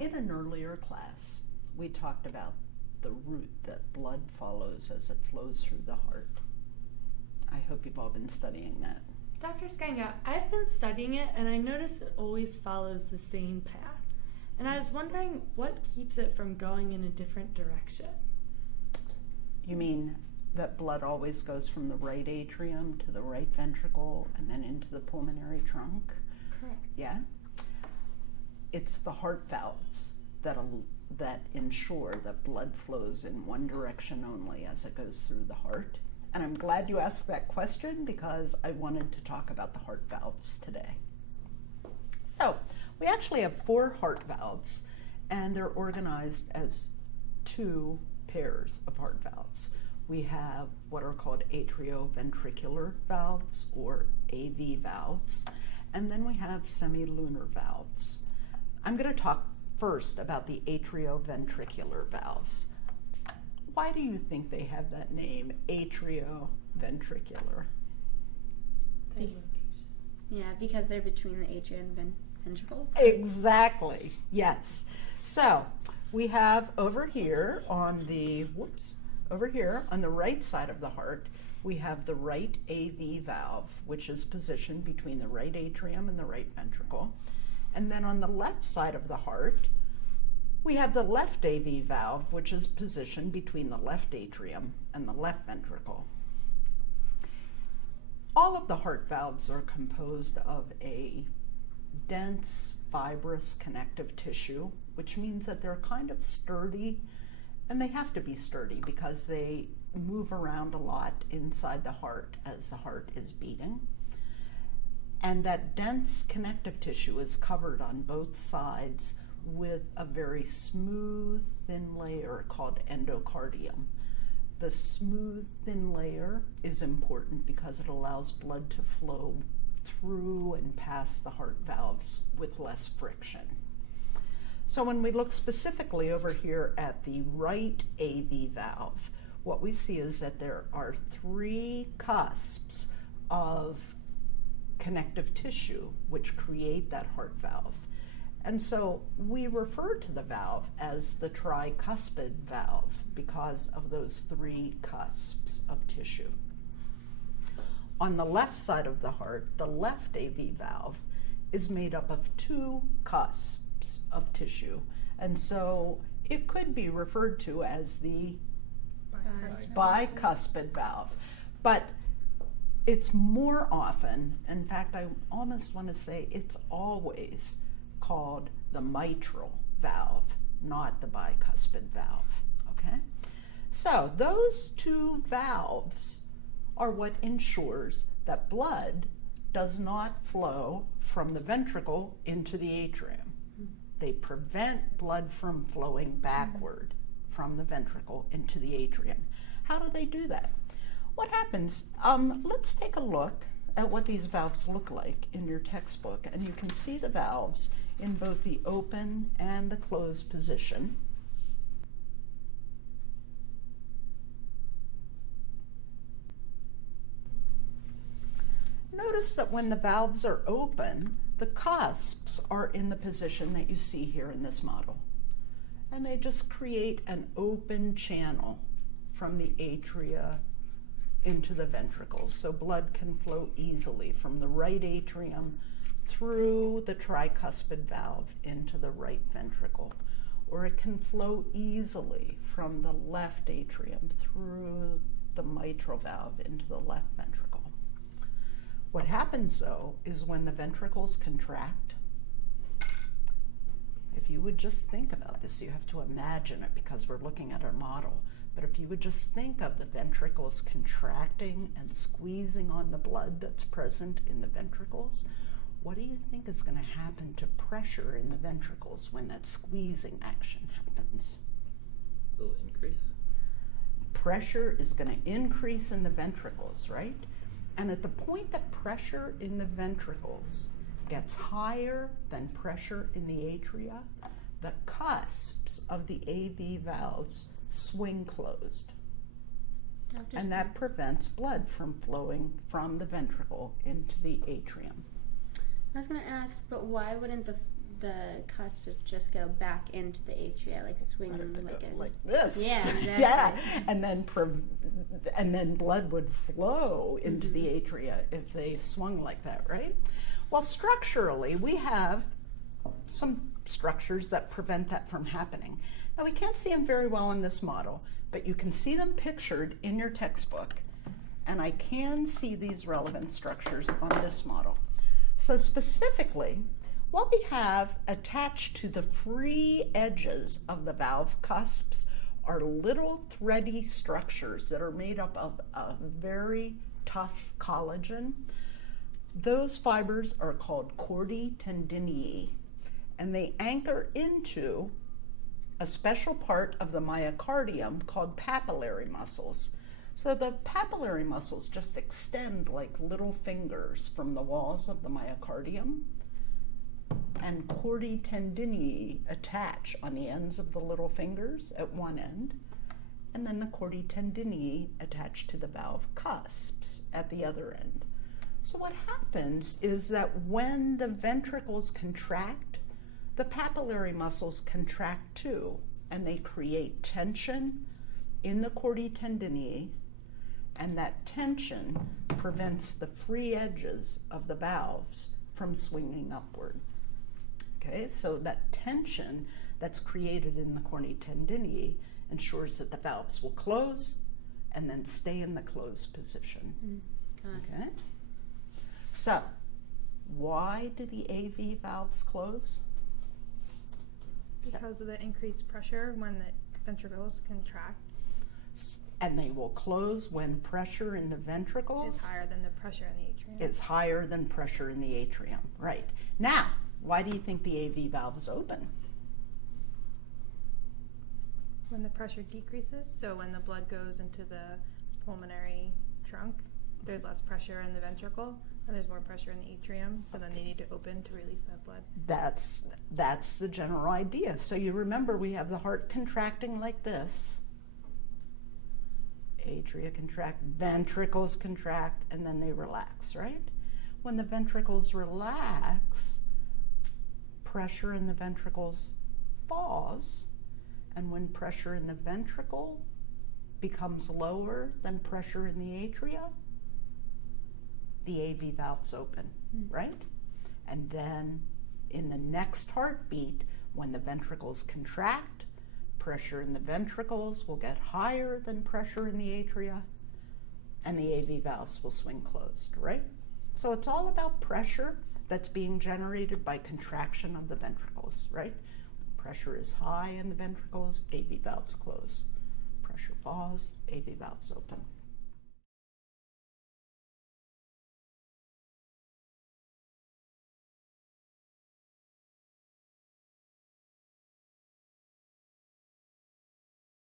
In an earlier class, we talked about the route that blood follows as it flows through the heart. I hope you've all been studying that. Dr. Skanga, I've been studying it and I notice it always follows the same path. And I was wondering what keeps it from going in a different direction. You mean that blood always goes from the right atrium to the right ventricle and then into the pulmonary trunk? Correct. Yeah? It's the heart valves that ensure that blood flows in one direction only as it goes through the heart. And I'm glad you asked that question because I wanted to talk about the heart valves today. So, we actually have 4 heart valves, and they're organized as 2 pairs of heart valves. We have what are called atrioventricular valves, or AV valves, and then we have semilunar valves. I'm going to talk first about the atrioventricular valves. Why do you think they have that name, atrioventricular? Yeah, because they're between the atria and ventricles. Exactly, yes. So we have over here on the right side of the heart, we have the right AV valve, which is positioned between the right atrium and the right ventricle. And then on the left side of the heart, we have the left AV valve, which is positioned between the left atrium and the left ventricle. All of the heart valves are composed of a dense, fibrous connective tissue, which means that they're kind of sturdy, and they have to be sturdy because they move around a lot inside the heart as the heart is beating. And that dense connective tissue is covered on both sides with a very smooth, thin layer called endocardium. The smooth, thin layer is important because it allows blood to flow through and past the heart valves with less friction. So when we look specifically over here at the right AV valve, what we see is that there are 3 cusps of connective tissue which create that heart valve. And so we refer to the valve as the tricuspid valve because of those 3 cusps of tissue. On the left side of the heart, the left AV valve is made up of 2 cusps of tissue. And so it could be referred to as the bicuspid valve. But it's more often, in fact, I almost want to say it's always called the mitral valve, not the bicuspid valve, okay? So those 2 valves are what ensures that blood does not flow from the ventricle into the atrium. They prevent blood from flowing backward from the ventricle into the atrium. How do they do that? What happens, let's take a look at what these valves look like in your textbook, and you can see the valves in both the open and the closed position. Notice that when the valves are open, the cusps are in the position that you see here in this model. And they just create an open channel from the atria into the ventricles, so blood can flow easily from the right atrium through the tricuspid valve into the right ventricle, or it can flow easily from the left atrium through the mitral valve into the left ventricle. What happens though is when the ventricles contract, if you would just think about this, you have to imagine it because we're looking at our model. But if you would just think of the ventricles contracting and squeezing on the blood that's present in the ventricles, what do you think is going to happen to pressure in the ventricles when that squeezing action happens? It will increase. Pressure is going to increase in the ventricles, right? And at the point that pressure in the ventricles gets higher than pressure in the atria, the cusps of the AV valves swing closed. And that prevents blood from flowing from the ventricle into the atrium. I was going to ask, but why wouldn't the cusps just go back into the atria, like swing like this. Yeah, exactly. Yeah, and then blood would flow into the atria if they swung like that, right? Well, structurally, we have some structures that prevent that from happening. Now, we can't see them very well in this model, but you can see them pictured in your textbook, and I can see these relevant structures on this model. So specifically, what we have attached to the free edges of the valve cusps are little thready structures that are made up of a very tough collagen. Those fibers are called chordae tendineae, and they anchor into a special part of the myocardium called papillary muscles. So the papillary muscles just extend like little fingers from the walls of the myocardium, and chordae tendineae attach on the ends of the little fingers at one end, and then the chordae tendineae attach to the valve cusps at the other end. So what happens is that when the ventricles contract, the papillary muscles contract too, and they create tension in the chordae tendineae, and that tension prevents the free edges of the valves from swinging upward. Okay, so that tension that's created in the chordae tendineae ensures that the valves will close and then stay in the closed position. Okay, so why do the AV valves close? Because of the increased pressure when the ventricles contract And they will close when pressure in the ventricles is higher than the pressure in the atrium. is higher than pressure in the atrium. Right. Now, why do you think the AV valves open? When the pressure decreases, so when the blood goes into the pulmonary trunk, there's less pressure in the ventricle, and there's more pressure in the atrium, so then they need to open to release that blood. That's the general idea. So you remember we have the heart contracting like this. Atria contract, ventricles contract, and then they relax, right? When the ventricles relax, pressure in the ventricles falls, and when pressure in the ventricle becomes lower than pressure in the atria, the AV valves open, right? And then in the next heartbeat, when the ventricles contract, pressure in the ventricles will get higher than pressure in the atria, and the AV valves will swing closed, right? So it's all about pressure that's being generated by contraction of the ventricles, right? Pressure is high in the ventricles, AV valves close. Pressure falls, AV valves open.